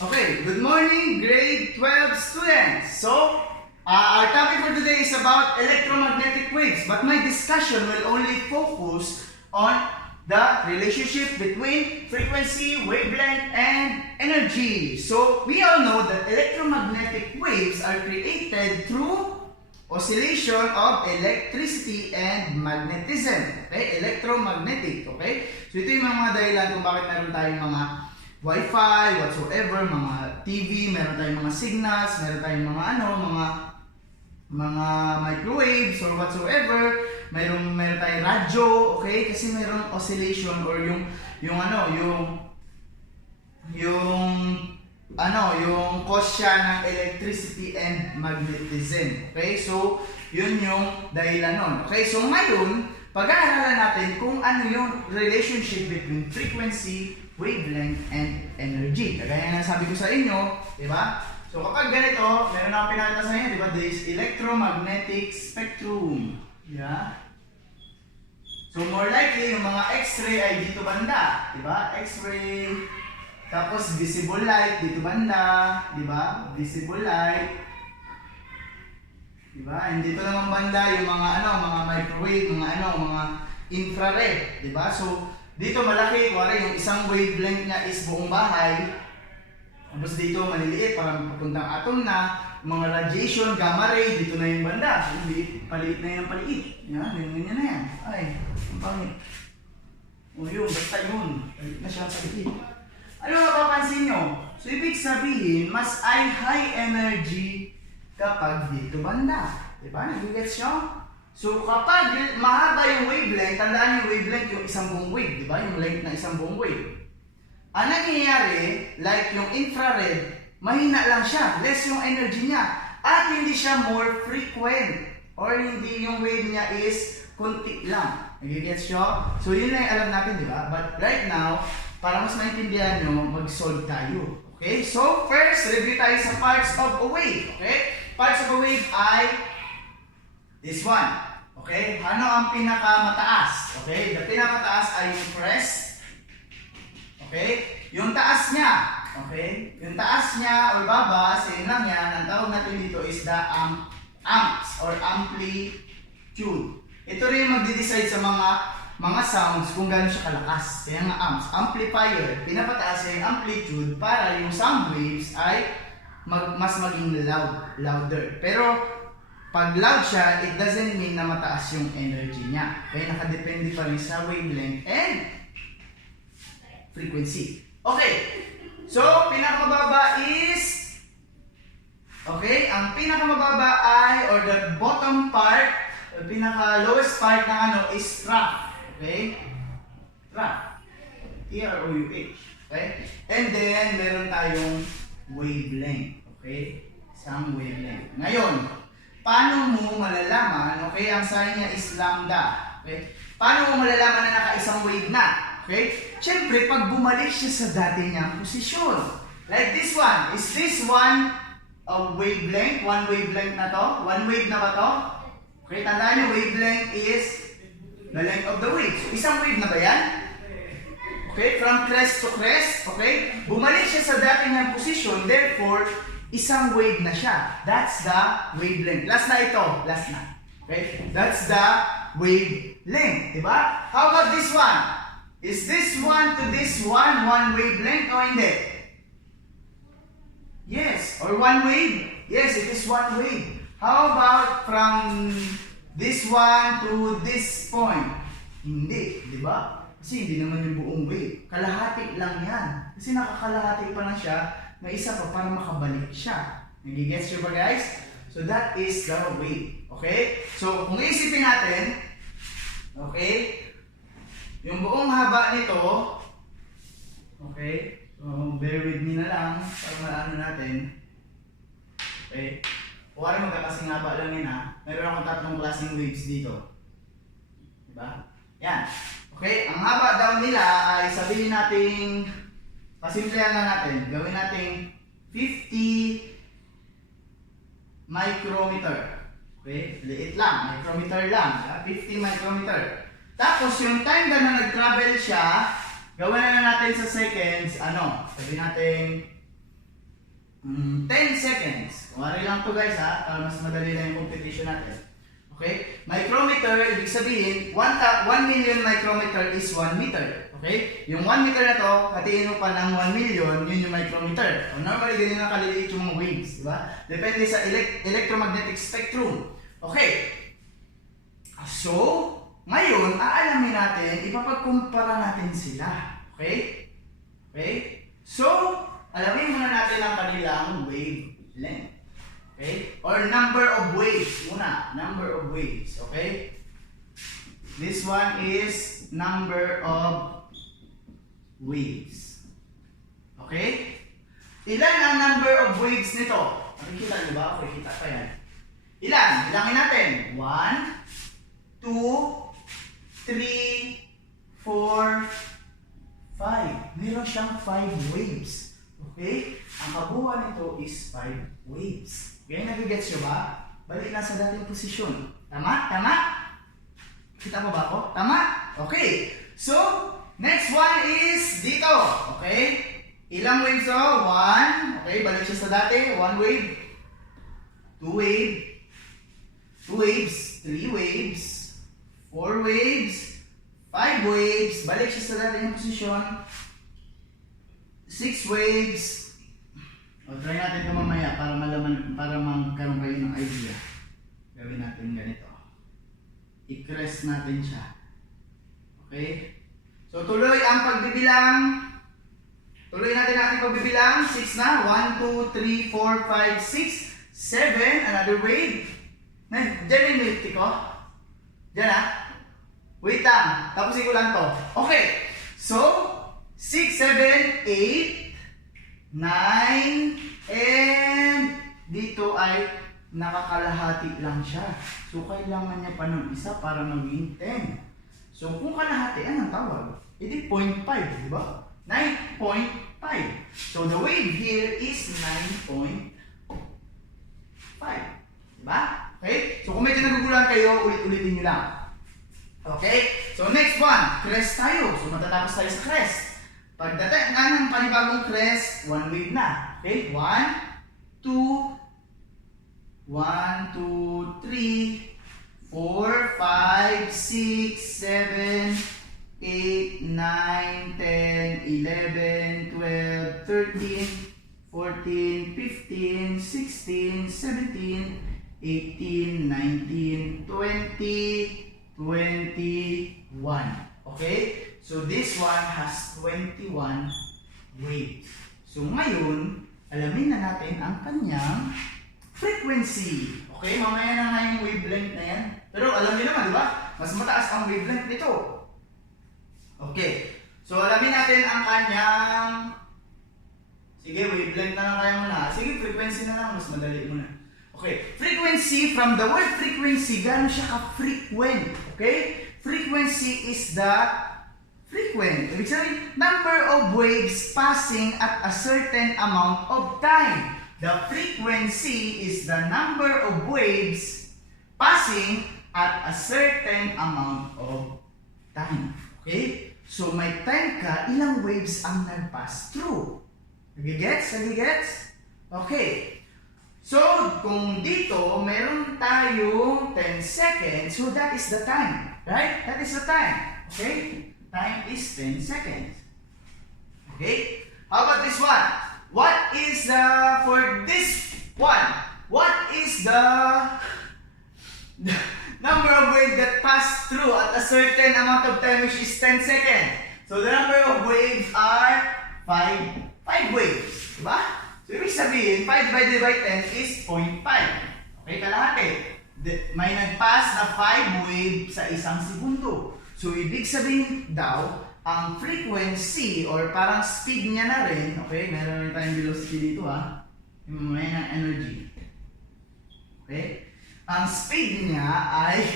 Okay, good morning, grade 12 students. So, our topic for today is about electromagnetic waves, but my discussion will only focus on the relationship between frequency, wavelength, and energy. So, we all know that electromagnetic waves are created through oscillation of electricity and magnetism. Okay, electromagnetic. Okay, so ito yung mga dahilan kung bakit meron tayong mga Wi-Fi, whatsoever, mga TV, meron tayong mga signals, meron tayong mga microwaves or whatsoever, meron tayong radyo, okay? Kasi meron oscillation or yung cause siya ng electricity and magnetism. Okay? So, yun yung dahilan nun. Okay? So, ngayon, pag-aaralan natin kung ano yung relationship between frequency, wavelength, and energy. Kagaya na sabi ko sa inyo, di ba? So, kapag ganito, meron akong pinakita sa inyo, di ba? This electromagnetic spectrum. Yeah? So, more likely, yung mga X-ray ay dito banda. Di ba? X-ray. Tapos, visible light dito banda. Di ba? Visible light. Di ba? And dito naman banda yung mga mga microwave, mga infrared. Di ba? So, dito malaki, kuwari yung isang wavelength niya is buong bahay. Tapos dito maliliit, parang papuntang atom na. Mga radiation, gamma ray, dito na yung banda. Paliit na yan ang paliit. Yan, ganyan na yan. Ay, ang pangit. O yun, basta yun. Paliit na siya ang paliit. Ano mapapansin nyo? So, ibig sabihin, mas high energy kapag dito banda. Diba? Nag-gets nyo? So, kapag mahaba yung wavelength, tandaan yung wavelength yung isang buong wave, di ba? Yung length na isang buong wave. Ang nangyayari, like yung infrared, mahina lang siya, less yung energy niya. At hindi siya more frequent. Or hindi yung wave niya is konti lang. Nag-gets nyo? So, yun lang yung alam natin, di ba? But right now, para mas maintindihan nyo, mag-solve tayo. Okay? So, first, review tayo sa parts of a wave. Okay? Parts of a wave ay this one. Okay? Ano ang pinakamataas? Okay? The pinakamataas ay yung crest. Okay? Yung taas niya. Okay? Yung taas niya or baba, same lang yan. Ang tawag natin dito is the amps or amplitude. Ito rin yung magde-decide sa mga sounds kung gaano siya kalakas. Kaya nga amps. Amplifier. Pinapataas niya yung amplitude para yung sound waves ay mas maging louder. Pero pag loud siya, it doesn't mean na mataas yung energy niya. Kaya nakadepende pa rin sa wavelength and frequency. Okay. So, pinakamababa is okay, ang pinakamababa ay or the bottom part, the pinaka-lowest part ng is trough. Okay? Trough. T-R-O-U-H. Okay? And then, meron tayong wavelength. Okay? Isang wavelength. Ngayon, paano mo malalaman, okay, ang sign niya is lambda, okay? Paano mo malalaman na naka-isang wave na, okay? Siyempre, pag bumalik siya sa dati niyang posisyon. Like this one. Is this one a wavelength? One wavelength na to? One wave na ba to? Okay, tandaan niyo, wavelength is the length of the wave. So, isang wave na ba yan? Okay, from crest to crest, okay? Bumalik siya sa dati niyang posisyon, therefore, isang wave na siya. That's the wavelength. Last na ito. Last na. Okay? That's the wavelength. Diba? How about this one? Is this one to this one wavelength o hindi? Yes. Or one wave? Yes, it is one wave. How about from this one to this point? Hindi. Diba? Kasi hindi naman yung buong wave. Kalahati lang yan. Kasi nakakalahati pa lang siya. May isa pa para makabalik siya. Nagigets nyo ba guys? So that is the wave. Okay? So kung isipin natin, okay, yung buong haba nito, okay, so bear with me na lang para maano natin. Okay? Kuwari magkakasing haba lang yun ha. Meron akong tatlong klaseng waves dito. Diba? Yan. Okay? Ang haba daw nila ay sabihin natin, pasimplihan lang natin. Gawin natin 50 micrometer. Okay? Liit lang. Micrometer lang. 50 micrometer. Tapos, yung time na nag-travel siya, gawin na natin sa seconds, sabihin natin 10 seconds. Kumari lang to guys ha, para mas madali lang yung computation natin. Okay? Micrometer, ibig sabihin, 1 million micrometer is 1 meter. Okay? Yung 1 meter na to, hatiin mo pa ng 1 million, yun yung micrometer. O normally, ganyan na kaliliit yung mga waves. Diba? Depende sa electromagnetic spectrum. Okay? So, ngayon, aalamin natin, ipapagkumpara natin sila. Okay? Okay? So, alamin muna natin ang kanilang wavelength. Okay? Or number of waves. Muna, number of waves. Okay? This one is number of waves. Okay? Ilan ang number of waves nito? Nakikita niyo ba? Okay, kita pa yan. Ilan? Bilangin natin. 1, 2, 3, 4, 5. Meron siyang 5 waves. Okay? Ang kabuuan nito is 5 waves. Okay, nagigets nyo ba? Balik na sa dating posisyon. Tama? Tama? Kita mo ba ako? Tama? Okay. So, next one is dito. Okay? Ilang waves to? 1. Okay, balik siya sa dati. 1 wave. 2 wave. 2 waves. 3 waves. 4 waves. 5 waves. Balik siya sa dating posisyon. 6 waves. O, try natin ito mamaya para malaman, para magkaroon kayo ng idea. Gawin natin ganito. I-crest natin siya. Okay? So, tuloy ang pagbibilang. Tuloy natin ang ating pagbibilang. 6 na. 1, 2, 3, 4, 5, 6, 7. Another wave. Diyan may milk tea ko. Diyan ha. Wait lang. Tapusin ko lang to. Okay. So, 6, 7, 8. 9, and dito ay nakakalahati lang siya. So, kailangan niya pa ng isa para maging 10. So, kung kalahati, anong tawag? Edi 0.5, di ba? 9.5. So, the wave here is 9.5. Di ba? Okay? So, kung medyo nagugulan kayo, ulit-ulitin nyo lang. Okay? So, next one, crest tayo. So, matatapos tayo sa crest. Pagdating ng panibagong crest, 1 wave na. Okay? 1, 2, 1, 2, 3, 4, 5, 6, 7, 8, 9, 10, 11, 12, 13, 14, 15, 16, 17, 18, 19, 20, 21. Okay? So this one has 21 waves. So ngayon, alamin na natin ang kanyang frequency. Okay? Mamaya na nga yung wavelength na yan. Pero alam niyo naman, di ba? Mas mataas ang wavelength nito. Okay. So alamin natin ang kanyang... Sige, wavelength na lang kaya muna. Sige, frequency na lang. Mas madali muna. Okay. Frequency, from the word frequency, gano'n siya ka-frequent. Okay? Frequency is the frequent. Ibig sabihin, number of waves passing at a certain amount of time. The frequency is the number of waves passing at a certain amount of time. Okay? So, may time ka, ilang waves ang nag-pass through. Nagigets? Nagigets? Okay. So, kung dito, meron tayong 10 seconds, so that is the time. Right? That is the time. Okay? Time is 10 seconds. Okay? How about this one? What is the, for this one, what is the number of waves that pass through at a certain amount of time, which is 10 seconds? So the number of waves are 5 waves. Diba? So ibig sabihin, 5 divided by 10 is 0.5. Okay, kalahati. May nag-pass na 5 waves sa isang segundo. So, ibig sabihin daw, ang frequency or parang speed niya na rin, okay, meron rin tayong velocity dito ha, may ng energy. Okay? Ang speed niya ay,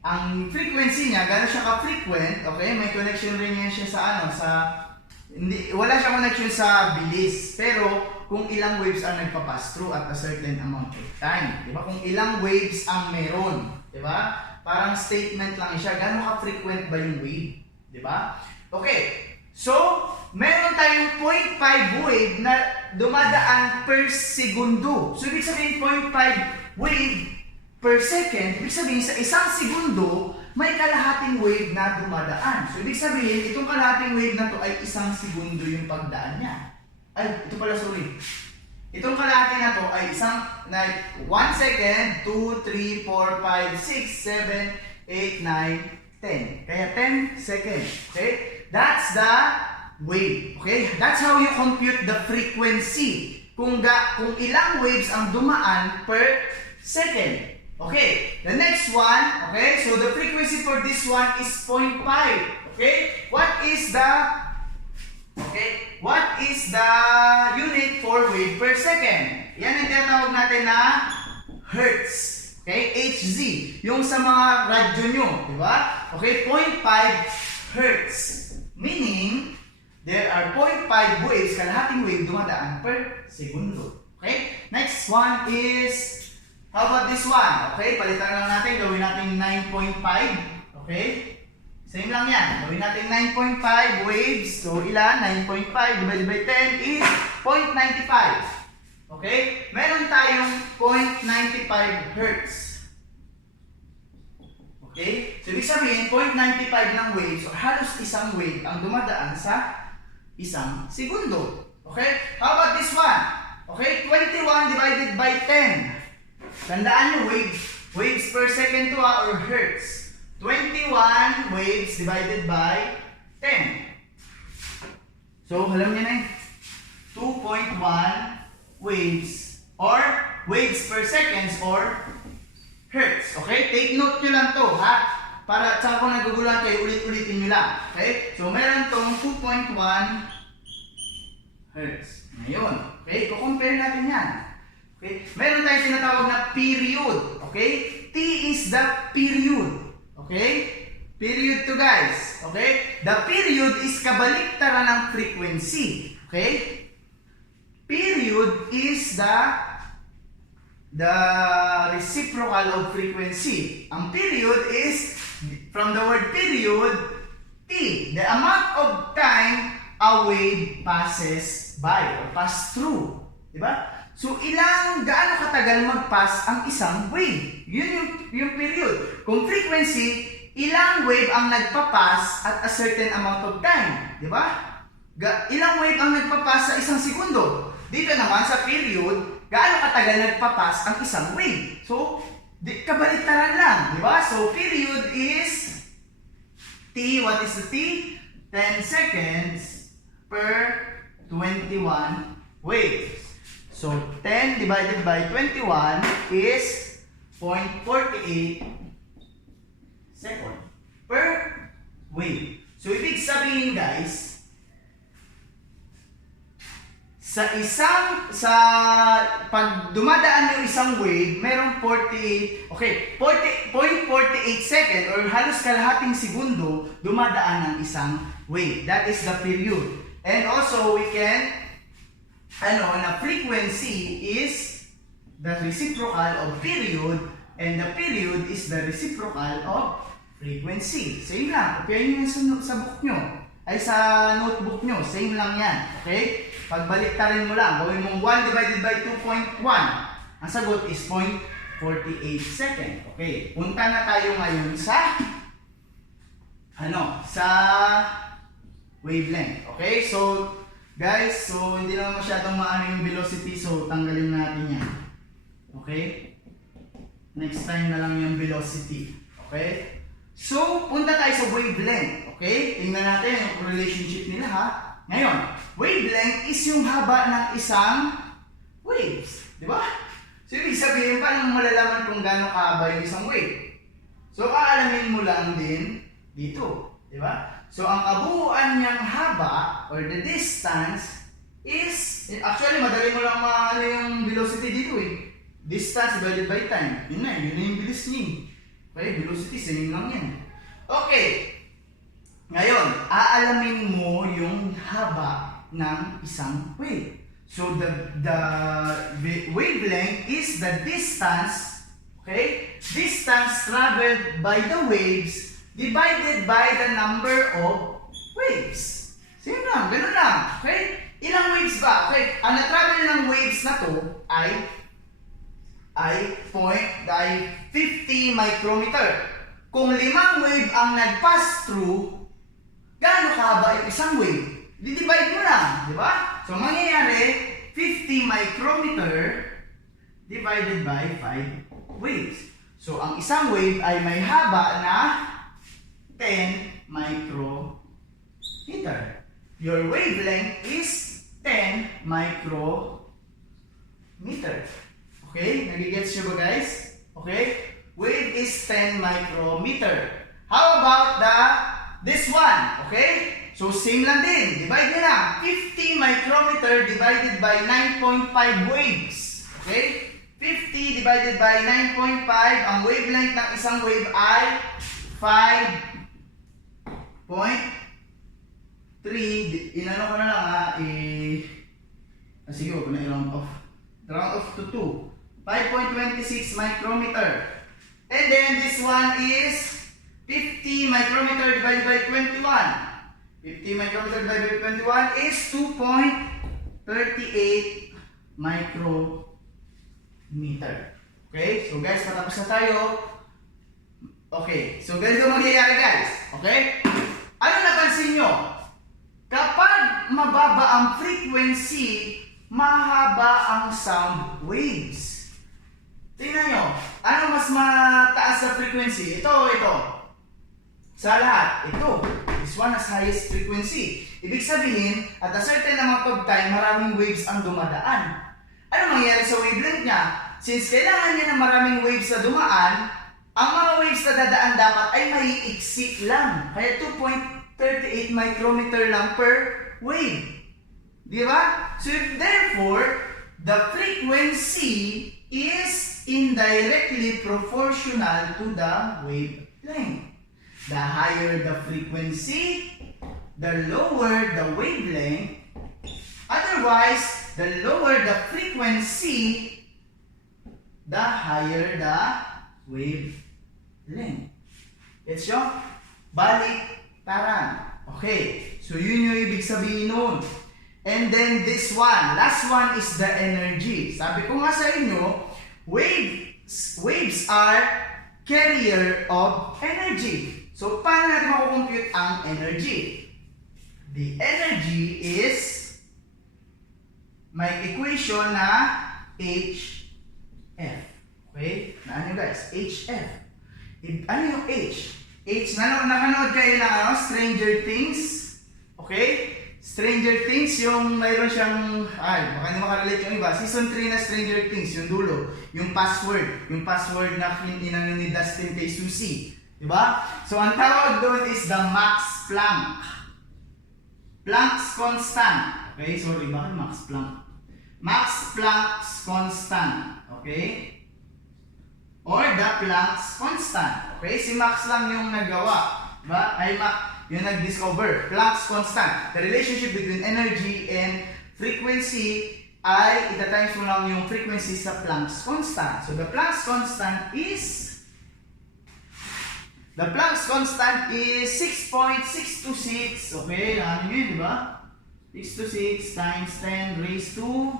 ang frequency niya, gano'n siya ka-frequent, okay, may connection rin yan siya sa ano, sa, hindi, wala siyang connection sa bilis, pero kung ilang waves ang nagpa-pass through at a certain amount of time. Diba? Kung ilang waves ang meron. Diba? Parang statement lang siya. Gano'n ka-frequent ba yung wave? Diba? Okay. So, meron tayong 0.5 wave na dumadaan per segundo. So, ibig sabihin 0.5 wave per second. Ibig sabihin sa isang segundo, may kalahating wave na dumadaan. So, ibig sabihin, itong kalahating wave na to ay isang segundo yung pagdaan niya. Ay, ito pala, sorry. Itong kalahati na to ay isang 1 second, 2, 3, 4, 5, 6, 7, 8, 9, 10. Kaya 10 seconds. Okay? That's the wave. Okay? That's how you compute the frequency. Kung ilang waves ang dumaan per second. Okay? The next one, okay? So the frequency for this one is 0.5. Okay? What is the unit for wave per second? Yan ang tinatawag natin na hertz. Okay? Hz. Yung sa mga radyo nyo. Diba? Okay? 0.5 hertz. Meaning, there are 0.5 waves, kalahating wave dumadaan per segundo. Okay? Next one is, how about this one? Okay? Palitan lang natin. Gawin natin 9.5. Okay? Same lang yan. Gawin natin 9.5 waves. So, ilan? 9.5 divided by 10 is 0.95. Okay? Meron tayong 0.95 hertz. Okay? So, ibig sabihin, 0.95 ng waves, or halos isang wave, ang dumadaan sa isang segundo. Okay? How about this one? Okay? 21 divided by 10. Tandaan nyo, waves per second to or hertz. 21 waves divided by 10. So, alam niyo na 2.1 waves or waves per seconds or hertz. Okay? Take note nyo lang to, ha? Para saan kung nagugulan kayo, ulit-ulitin nyo lang. Okay? So, meron tong 2.1 hertz. Ngayon, okay? Kukompare natin yan. Okay? Meron tayong tinatawag na period. Okay? T is the period. Okay? Period to, guys. Okay? The period is kabaliktaran ng frequency. Okay? Period is the reciprocal of frequency. Ang period is, from the word period, T. The amount of time a wave passes by or pass through. Diba? So, gaano katagal mag-pass ang isang wave? Yun yung period. Kung frequency, ilang wave ang nagpapass at a certain amount of time. Di ba? Ilang wave ang nagpapass sa isang segundo. Dito naman sa period, gaano katagal nagpapass ang isang wave. So, kabaliktaran lang. Di ba? So, period is T. What is the T? 10 seconds per 21 waves. So, 10 divided by 21 is 0.48 second per wave. So, ibig sabihin, guys, pag dumadaan yung isang wave, merong 0.48 second or halos kalahating segundo dumadaan ng isang wave. That is the period. And also, we can na frequency is the reciprocal of period and the period is the reciprocal of frequency. Same lang. Kopyahin nyo sa book nyo. Ay sa notebook nyo. Same lang yan. Okay? Pagbaliktarin mo lang. Gawin mong 1 divided by 2.1. Ang sagot is 0.48 second. Okay. Punta na tayo ngayon sa sa wavelength. Okay? So, guys, hindi naman masyadong maano yung velocity, so tanggalin natin yan. Okay? Next time na lang yung velocity. Okay? So, punta tayo sa wavelength. Okay? Tingnan natin yung relationship nila, ha? Ngayon, wavelength is yung haba ng isang waves. Di ba? So, ibig sabihin, paano malalaman kung gaano kahaba yung isang wave? So, aalamin mo lang din dito. Di ba? So, ang kabuuan niyang haba or the distance is, actually, madali mo lang maano yung velocity dito eh. Distance divided by time. Yun na yung bilis niya. Okay, velocity, same lang yan. Okay. Ngayon, aalamin mo yung haba ng isang wave. So, the wavelength is the distance, okay? Distance traveled by the waves divided by the number of waves. Same lang, ganun lang. Okay? Ilang waves ba? Okay, ang na-travel ng waves na to ay 50 micrometer. Kung 5 wave ang nag-pass through, gaano kahaba yung isang wave? Di-divide mo lang, di ba? So, mangyayari, 50 micrometer divided by 5 waves. So, ang isang wave ay may haba na 10 micrometer. Your wavelength is 10 micrometer. Okay? Nagigets nyo ba, guys? Okay? Wave is 10 micrometer. How about this one? Okay? So, same lang din. Divide nyo lang. 50 micrometer divided by 9.5 waves. Okay? 50 divided by 9.5. Ang wavelength ng isang wave ay 5.3. Inano ko na lang ha. Sige, huwag ko na i-round off. Round off to 2. 5.26 micrometer. And then this one is 50 micrometer divided by 21. 50 micrometer divided by 21 is 2.38 micrometer. Okay? So guys, patapos na tayo. Okay. So ganito mangyayari, guys. Okay? Ano napansin nyo? Kapag mababa ang frequency, mahaba ang sound waves. Tingnan nyo. Ano mas mataas sa frequency? Ito. Sa lahat, ito. This one has highest frequency. Ibig sabihin, at a certain amount of time, maraming waves ang dumadaan. Ano mangyayari sa wavelength niya? Since kailangan niya ng maraming waves na dumaan, ang mga waves na dadaan dapat ay maiiksi lang. Kaya 2.38 micrometer lang per wave. Di ba? So therefore, the frequency is indirectly proportional to the wavelength. The higher the frequency, the lower the wavelength. Otherwise, the lower the frequency, the higher the wavelength. Gets nyo? Baliktaran. Okay. So, yun yung ibig sabihin nun. And then this one. Last one is the energy. Sabi ko nga sa inyo, waves are carrier of energy. So, paano natin makukompute ang energy? The energy is may equation na HF. Okay? Naan nyo guys? HF. Ano yung H? H, nakanood kayo na Stranger Things? Okay? Stranger Things, yung mayroon siyang, baka hindi makarelate yung iba. Season 3 na Stranger Things, yung dulo. Yung password na inano ni Dustin kay Susie. Diba? So, ang tawag doon is the Max Planck. Planck's constant. Okay? Sorry, bakit Max Planck? Max Planck's constant. Okay? Or the Planck's constant. Okay? Si Max lang yung nagawa. Diba? Yung nag-discover. Planck's constant. The relationship between energy and frequency ay itatimes mo lang yung frequency sa Planck's constant. So, the Planck's constant is 6.626. Okay, ano yun, di ba? 626 times 10 raised to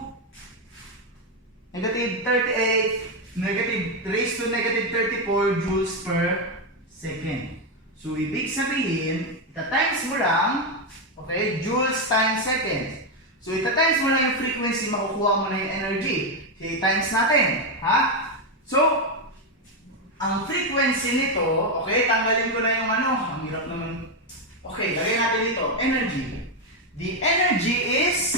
negative 38, raised to negative 34 joules per second. So, ibig sabihin, ita-times mo lang, okay, joules times second. So, ita-times mo lang yung frequency, makukuha mo na yung energy. So, i-times natin, ha? So, ang frequency nito, okay, tanggalin ko na yung ang hirap naman. Okay, lagay natin dito, energy. The energy is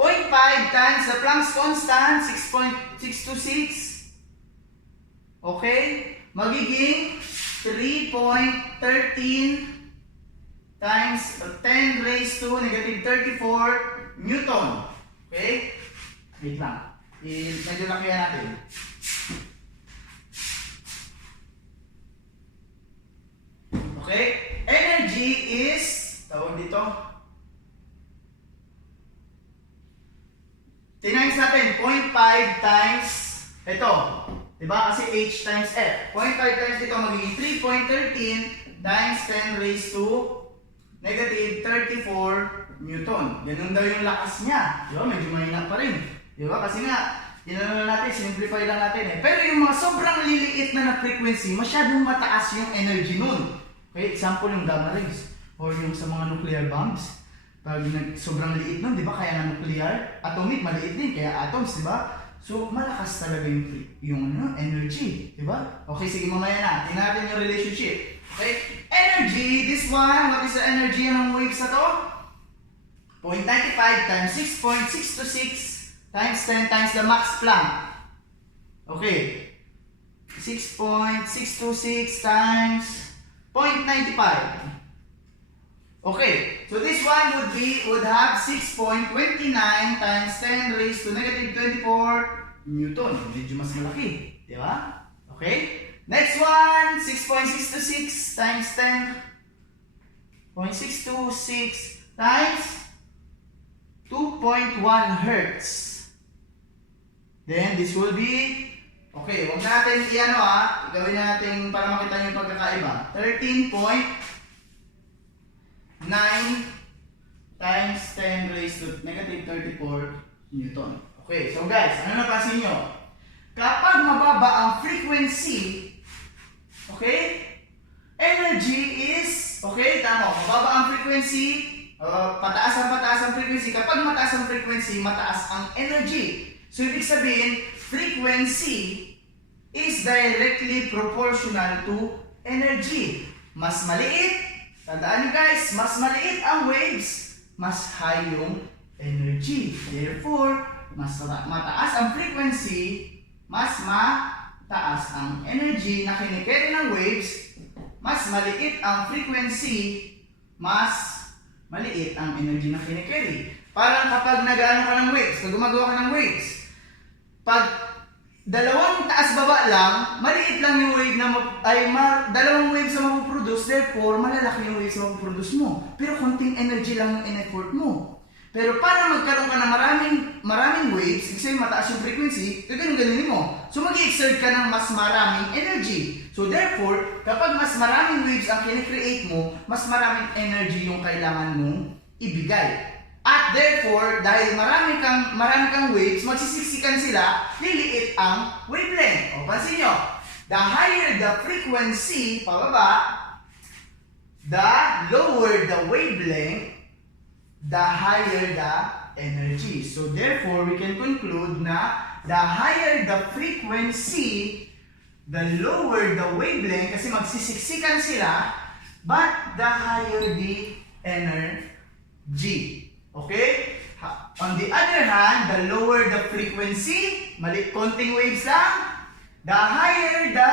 0.5 times the Planck's constant, 6.626. Okay, magiging 3.13 times 10 raised to negative 34 Newton. Okay, wait lang. Medyo lakihan natin. Okay? Energy is, tawag dito, tinimes natin, 0.5 times, ito, diba? Kasi H times F. 0.5 times dito, magiging 3.13 times 10 raised to negative 34 Newton. Ganun daw yung lakas niya. Di ba? Medyo mahina pa rin. Di ba? Kasi nga, inano natin, simplify lang natin eh. Pero yung mga sobrang liliit na frequency, masyadong mataas yung energy nun. Okay, example yung gamma rays. Or yung sa mga nuclear bombs. Pag sobrang liit nun, di ba? Kaya nga nuclear, atomic, maliit din. Kaya atoms, di ba? So, malakas talaga yung energy. Di ba? Okay, sige, mamaya na. Tingnan natin yung relationship. Okay, energy, this one, what is the energy ng waves na to? 0.95 times 6.626 times 10 times the max Planck. Okay. 6.626 times 0.95. Okay. So this one would have 6.29 times 10 raised to negative 24 Newton. Medyo mas malaki. Di ba? Okay. Next one, 6.626 times 10.626 times 2.1 Hertz. Then, this will be, okay, huwag natin i-ano gawin natin para makita nyo yung pagkakaiba. 13.9 times 10 raised to negative 34 Newton. Okay, so guys, ano napansin nyo? Kapag mababa ang frequency, okay, energy is, okay, tama, mababa ang frequency, pataas ang frequency. Kapag mataas ang frequency, mataas ang energy. So, ibig sabihin, frequency is directly proportional to energy. Mas maliit, tandaan nyo guys, mas maliit ang waves, mas high yung energy. Therefore, mas mataas ang frequency, mas mataas ang energy na kinikerry ng waves, mas maliit ang frequency, mas maliit ang energy na kinikerry. Parang kapag nag-ano ka ng waves, pag gumagawa ka ng waves, pag dalawang taas-baba lang, maliit lang yung wave na dalawang waves na mapuproduce, therefore, malalaki yung waves na mapuproduce mo. Pero konting energy lang yung in-effort mo. Pero para magkaroon ka ng maraming waves, kasi mataas yung frequency, ganun-ganunin mo. So, mag-i-exert ka ng mas maraming energy. So, therefore, kapag mas maraming waves ang kine-create mo, mas maraming energy yung kailangan mong ibigay. At therefore, dahil marami kang waves, magsisiksikan sila, liliit ang wavelength. O, pansin nyo, the higher the frequency, pababa, the lower the wavelength, the higher the energy. So, therefore, we can conclude na the higher the frequency, the lower the wavelength, kasi magsisiksikan sila, but the higher the energy. Okay? On the other hand, the lower the frequency, konting waves lang, the higher the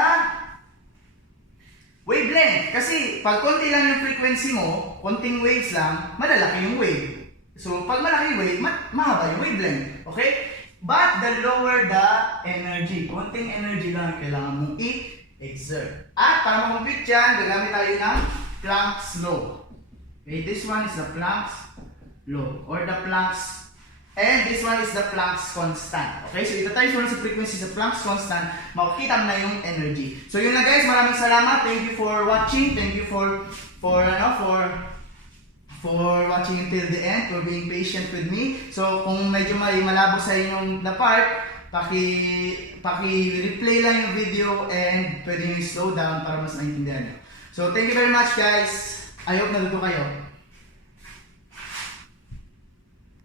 wavelength. Kasi pag konti lang yung frequency mo, konting waves lang, malalaki yung wave. So pag malaki yung wave, mahaba yung wavelength. Okay? But the lower the energy, konting energy lang kailangan mong i-exert. At para makompute yan, gagamit tayo ng Planck's law. Okay, this one is the Planck's law or the Planck's, and this one is the Planck's constant. Okay, so ito tayo sa frequency sa Planck's constant, makikita mo na yung energy. So yun na guys, maraming salamat. Thank you for watching. Thank you for watching until the end, for being patient with me. So kung medyo malabo sa inyong na part, paki-replay lang yung video and pwede nyo slow down para mas naintindihan nyo. So thank you very much guys. I hope natuto kayo.